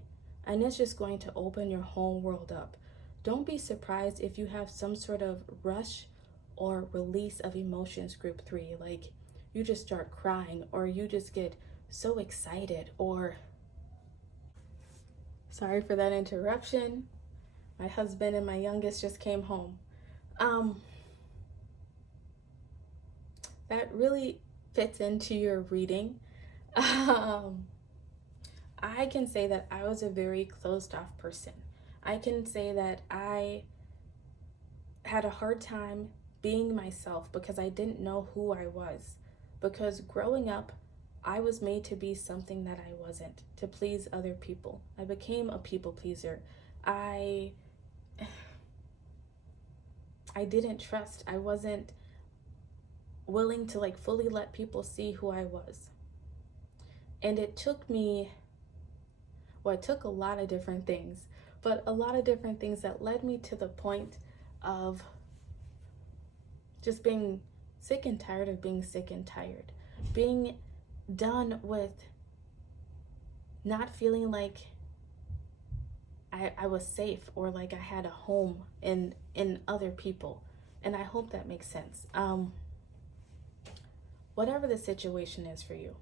and it's just going to open your whole world up. Don't be surprised if you have some sort of rush or release of emotions, group 3, like you just start crying, or you just get so excited, or sorry for that interruption. My husband and my youngest just came home. That really fits into your reading. I can say that I was a very closed off person. I can say that I had a hard time being myself because I didn't know who I was. Because growing up, I was made to be something that I wasn't, to please other people. I became a people pleaser. I didn't trust. I wasn't willing to like fully let people see who I was. And it took me, it took a lot of different things, but a lot of different things that led me to the point of just being sick and tired of being sick and tired, being done with not feeling like I was safe or like I had a home in other people. And I hope that makes sense. Whatever the situation is for you,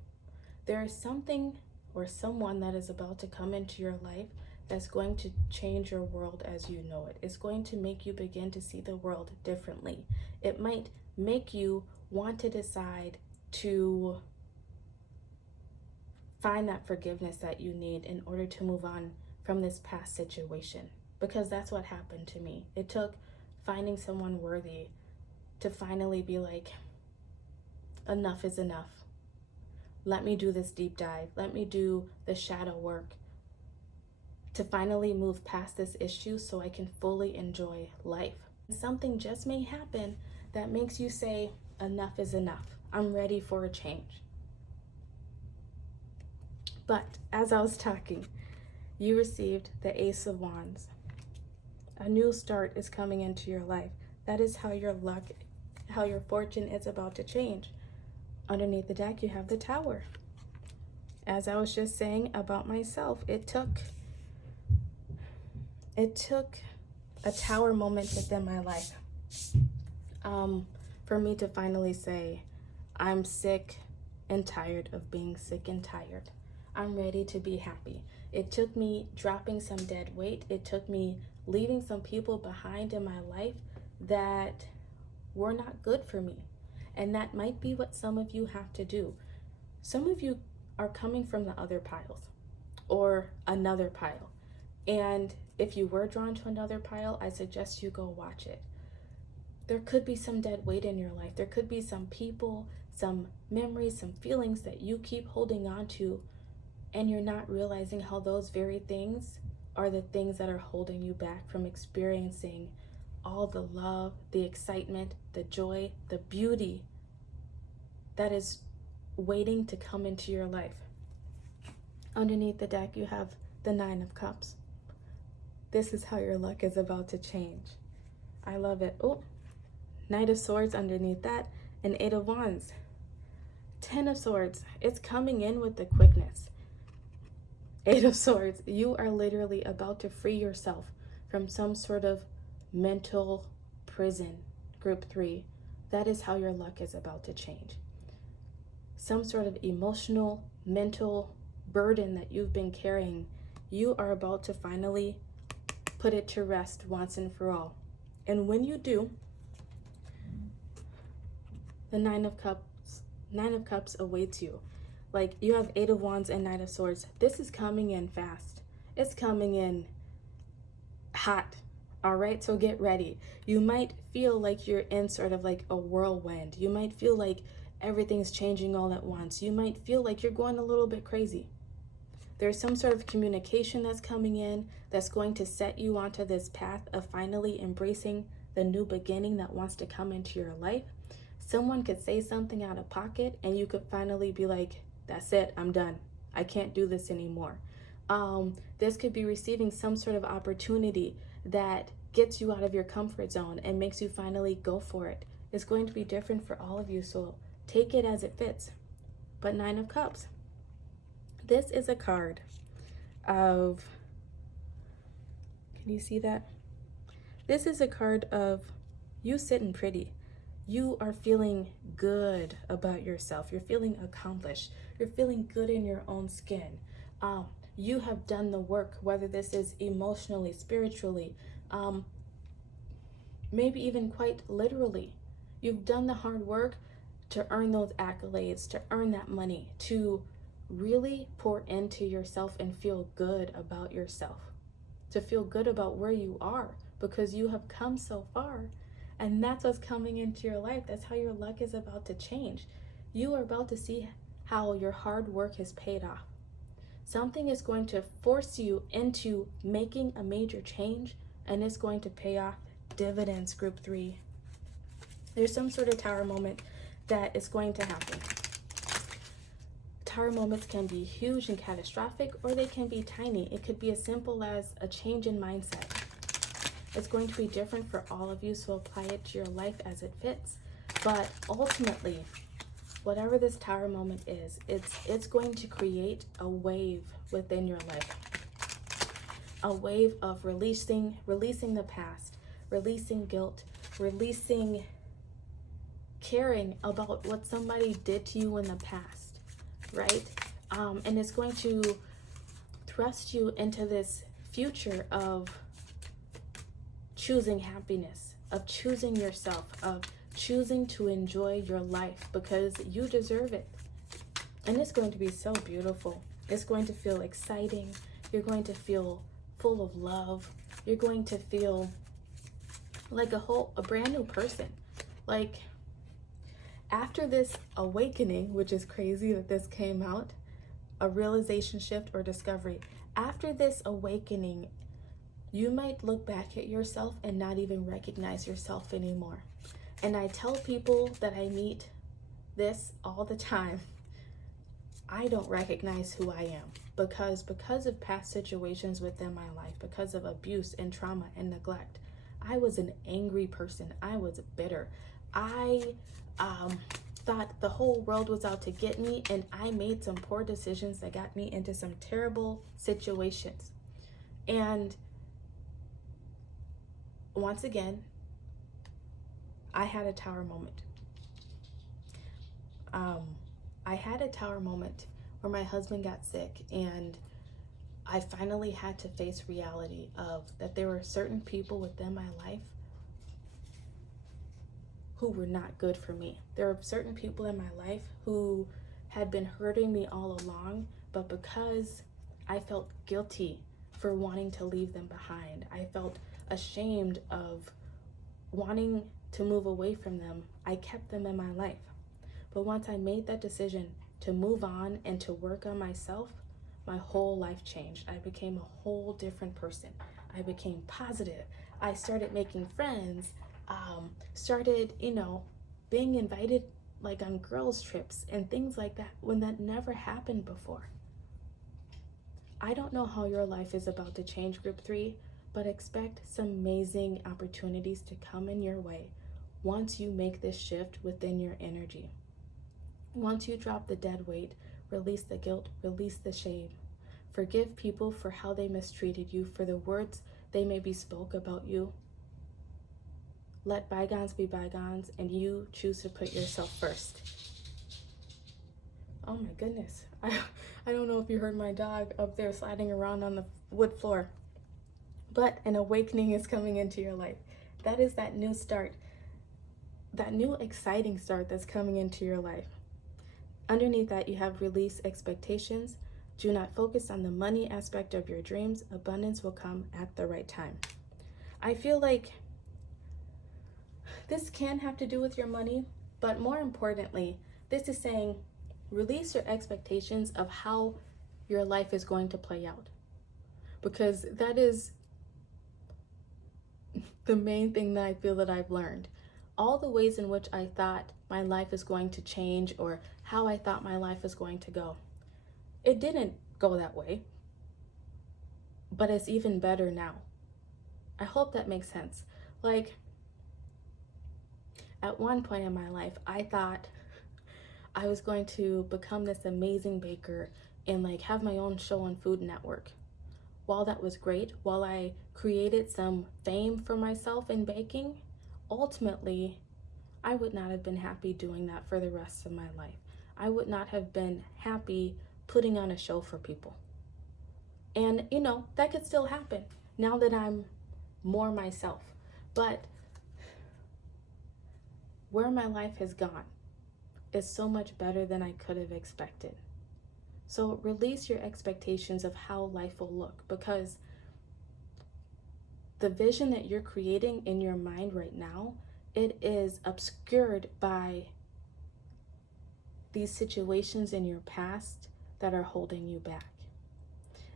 there is something or someone that is about to come into your life that's going to change your world as you know it. It's going to make you begin to see the world differently. It might make you want to decide to find that forgiveness that you need in order to move on from this past situation, because that's what happened to me. It took finding someone worthy to finally be like, enough is enough. Let me do this deep dive. Let me do the shadow work to finally move past this issue so I can fully enjoy life. Something just may happen that makes you say, enough is enough. I'm ready for a change. But as I was talking, you received the Ace of Wands. A new start is coming into your life. That is how your luck, how your fortune is about to change. Underneath the deck, you have the Tower. As I was just saying about myself, it took it took a tower moment within my life for me to finally say, I'm sick and tired of being sick and tired. I'm ready to be happy. It took me dropping some dead weight. It took me leaving some people behind in my life that were not good for me. And that might be what some of you have to do. Some of you are coming from the other piles or another pile. And if you were drawn to another pile, I suggest you go watch it. There could be some dead weight in your life. There could be some people, some memories, some feelings that you keep holding on to, and you're not realizing how those very things are the things that are holding you back from experiencing all the love, the excitement, the joy, the beauty that is waiting to come into your life. Underneath the deck, you have the 9 of Cups. This is how your luck is about to change. I love it. Oh, Knight of Swords underneath that, and 8 of Wands. 10 of Swords, it's coming in with the quickness. 8 of Swords, you are literally about to free yourself from some sort of mental prison. Group 3, that is how your luck is about to change. Some sort of emotional, mental burden that you've been carrying, you are about to finally put it to rest once and for all. And when you do, the 9 of Cups awaits you. Like, you have 8 of Wands and 9 of Swords. This is coming in fast. It's coming in hot. All right, so get ready. You might feel like you're in sort of like a whirlwind. You might feel like everything's changing all at once. You might feel like you're going a little bit crazy. There's some sort of communication that's coming in that's going to set you onto this path of finally embracing the new beginning that wants to come into your life. Someone could say something out of pocket and you could finally be like, that's it, I'm done. I can't do this anymore. This could be receiving some sort of opportunity that gets you out of your comfort zone and makes you finally go for it. It's going to be different for all of you, so take it as it fits. But 9 of Cups. This is a card of, can you see that? This is a card of you sitting pretty. You are feeling good about yourself. You're feeling accomplished. You're feeling good in your own skin. You have done the work, whether this is emotionally, spiritually, maybe even quite literally. You've done the hard work to earn those accolades, to earn that money, to really pour into yourself and feel good about yourself, to feel good about where you are, because you have come so far. And that's what's coming into your life. That's how your luck is about to change. You are about to see how your hard work has paid off. Something is going to force you into making a major change, and it's going to pay off dividends, Group 3. There's some sort of tower moment that is going to happen. Tower moments can be huge and catastrophic, or they can be tiny. It could be as simple as a change in mindset. It's going to be different for all of you, so apply it to your life as it fits. But ultimately, whatever this tower moment is, it's going to create a wave within your life. A wave of releasing the past, releasing guilt, releasing caring about what somebody did to you in the past, right? And it's going to thrust you into this future of choosing happiness, of choosing yourself, of choosing to enjoy your life because you deserve it. And it's going to be so beautiful. It's going to feel exciting. You're going to feel full of love. You're going to feel like a brand new person. Like, after this awakening, which is crazy that this came out, a realization shift or discovery, after this awakening, you might look back at yourself and not even recognize yourself anymore. And I tell people that I meet this all the time. I don't recognize who I am because of past situations within my life, because of abuse and trauma and neglect. I was an angry person. I was bitter. I thought the whole world was out to get me, and I made some poor decisions that got me into some terrible situations. And once again, I had a tower moment. I had a tower moment where my husband got sick, and I finally had to face reality of that there were certain people within my life who were not good for me. There were certain people in my life who had been hurting me all along, but because I felt guilty for wanting to leave them behind, I felt ashamed of wanting to move away from them, I kept them in my life. But once I made that decision to move on and to work on myself, my whole life changed. I became a whole different person. I became positive. I started making friends, started, being invited like on girls' trips and things like that when that never happened before. I don't know how your life is about to change, Group 3, but expect some amazing opportunities to come in your way once you make this shift within your energy. Once you drop the dead weight, release the guilt, release the shame. Forgive people for how they mistreated you, for the words they maybe spoke about you. Let bygones be bygones, and you choose to put yourself first. Oh my goodness. I don't know if you heard my dog up there sliding around on the wood floor. But an awakening is coming into your life. That is that new start, that new exciting start that's coming into your life. Underneath that, you have release expectations. Do not focus on the money aspect of your dreams. Abundance will come at the right time. I feel like this can have to do with your money, but more importantly, this is saying release your expectations of how your life is going to play out. Because that is the main thing that I feel that I've learned. All the ways in which I thought my life is going to change or how I thought my life is going to go. It didn't go that way, but it's even better now. I hope that makes sense. Like, at one point in my life, I thought I was going to become this amazing baker and like have my own show on Food Network. While that was great, while I created some fame for myself in baking, ultimately, I would not have been happy doing that for the rest of my life. I would not have been happy putting on a show for people. And, that could still happen now that I'm more myself. But where my life has gone is so much better than I could have expected. So release your expectations of how life will look, because the vision that you're creating in your mind right now, it is obscured by these situations in your past that are holding you back.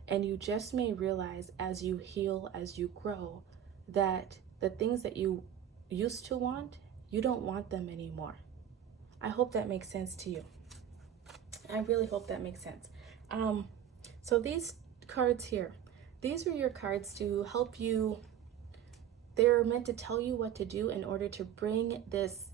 And you just may realize as you heal, as you grow, that the things that you used to want, you don't want them anymore. I hope that makes sense to you. I really hope that makes sense. So these cards here, these are your cards to help you. They're meant to tell you what to do in order to bring this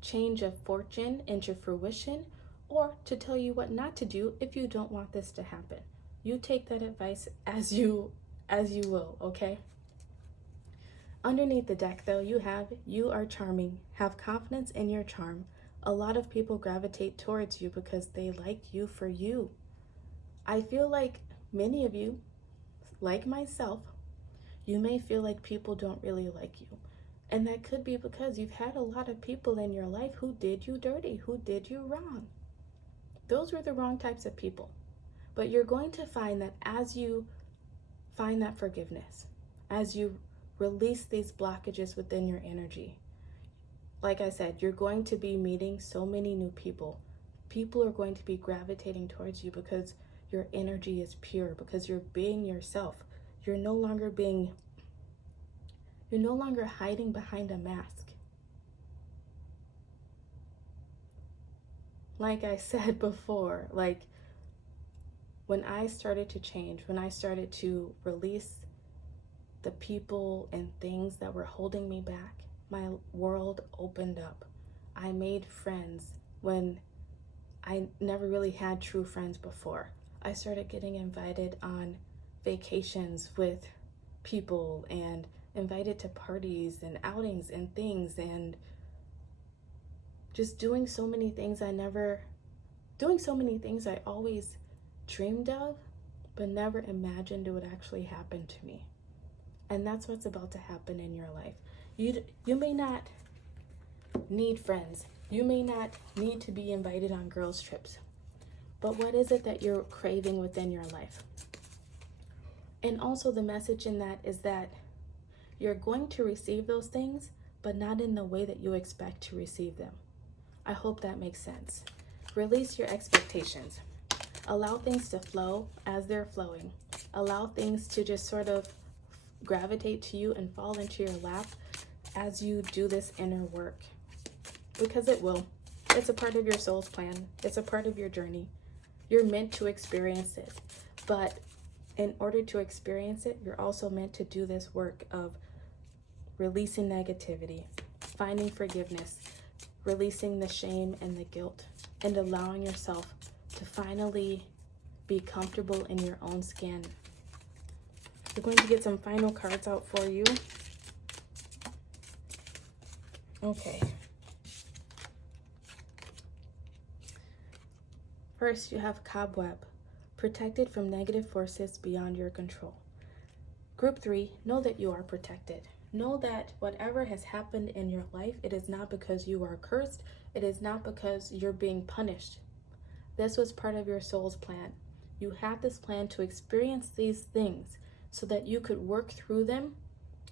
change of fortune into fruition, or to tell you what not to do if you don't want this to happen. You take that advice as you will, okay? Underneath the deck, though, you are charming. Have confidence in your charm. A lot of people gravitate towards you because they like you for you. I feel like many of you, like myself, you may feel like people don't really like you. And that could be because you've had a lot of people in your life who did you dirty, who did you wrong. Those were the wrong types of people. But you're going to find that as you find that forgiveness, as you release these blockages within your energy, like I said, you're going to be meeting so many new people. People are going to be gravitating towards you because your energy is pure, because you're being yourself. You're no longer hiding behind a mask. Like I said before, like when I started to change, when I started to release the people and things that were holding me back, my world opened up. I made friends when I never really had true friends before. I started getting invited on vacations with people and invited to parties and outings and things, and just doing so many things I always dreamed of, but never imagined it would actually happen to me. And that's what's about to happen in your life. You may not need friends. You may not need to be invited on girls' trips. But what is it that you're craving within your life? And also the message in that is that you're going to receive those things, but not in the way that you expect to receive them. I hope that makes sense. Release your expectations. Allow things to flow as they're flowing. Allow things to just sort of gravitate to you and fall into your lap as you do this inner work. Because it will. It's a part of your soul's plan. It's a part of your journey. You're meant to experience it. But in order to experience it, you're also meant to do this work of releasing negativity, finding forgiveness, releasing the shame and the guilt, and allowing yourself to finally be comfortable in your own skin. We're going to get some final cards out for you. Okay. First, you have Cobweb, protected from negative forces beyond your control. Group 3, know that you are protected. Know that whatever has happened in your life, it is not because you are cursed. It is not because you're being punished. This was part of your soul's plan. You had this plan to experience these things so that you could work through them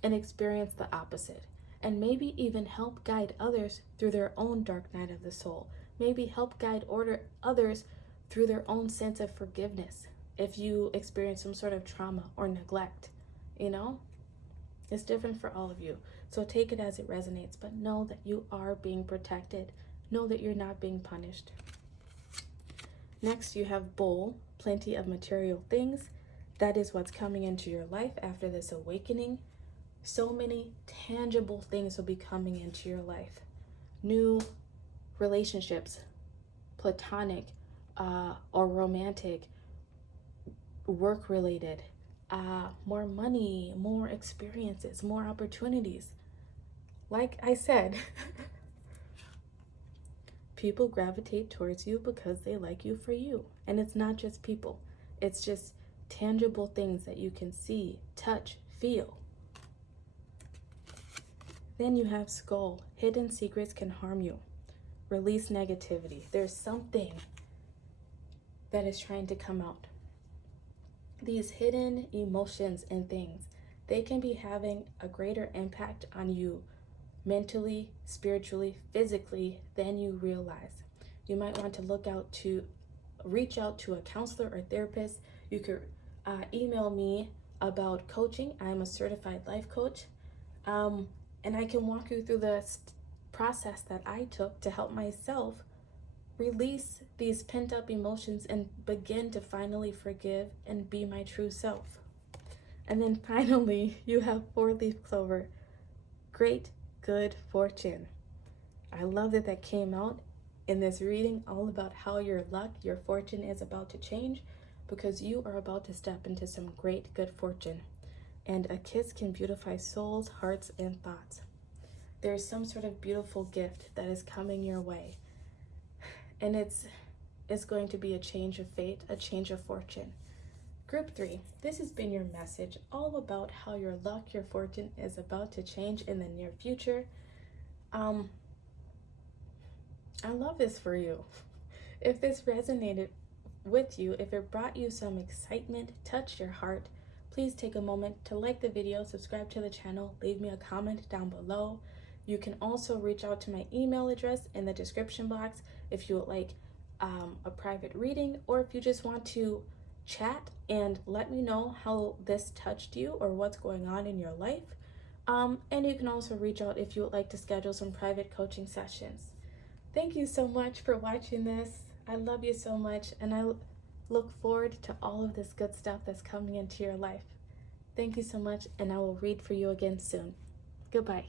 and experience the opposite. And maybe even help guide others through their own dark night of the soul. Maybe help guide others through their own sense of forgiveness if you experience some sort of trauma or neglect. You know? It's different for all of you. So take it as it resonates, but know that you are being protected. Know that you're not being punished. Next, you have Bull, plenty of material things. That is what's coming into your life after this awakening. So many tangible things will be coming into your life. New relationships, platonic or romantic, work-related, more money, more experiences, more opportunities. Like I said, people gravitate towards you because they like you for you. And it's not just people. It's just tangible things that you can see, touch, feel. Then you have Skull. Hidden secrets can harm you. Release negativity. There's something that is trying to come out. These hidden emotions and things, they can be having a greater impact on you mentally, spiritually, physically than you realize. You might want to reach out to a counselor or therapist. You could email me about coaching. I'm a certified life coach. And I can walk you through the process that I took to help myself release these pent-up emotions and begin to finally forgive and be my true self. And then finally, you have 4-leaf clover. Great, good fortune. I love that that came out in this reading, all about how your luck, your fortune is about to change, because you are about to step into some great good fortune. And a kiss can beautify souls, hearts, and thoughts. There's some sort of beautiful gift that is coming your way. And it's going to be a change of fate, a change of fortune. Group 3, this has been your message all about how your luck, your fortune is about to change in the near future. I love this for you. If this resonated with you, if it brought you some excitement, touched your heart, please take a moment to like the video, subscribe to the channel, leave me a comment down below. You can also reach out to my email address in the description box if you would like a private reading, or if you just want to chat and let me know how this touched you or what's going on in your life. And you can also reach out if you would like to schedule some private coaching sessions. Thank you so much for watching this. I love you so much, and I look forward to all of this good stuff that's coming into your life. Thank you so much, and I will read for you again soon. Goodbye.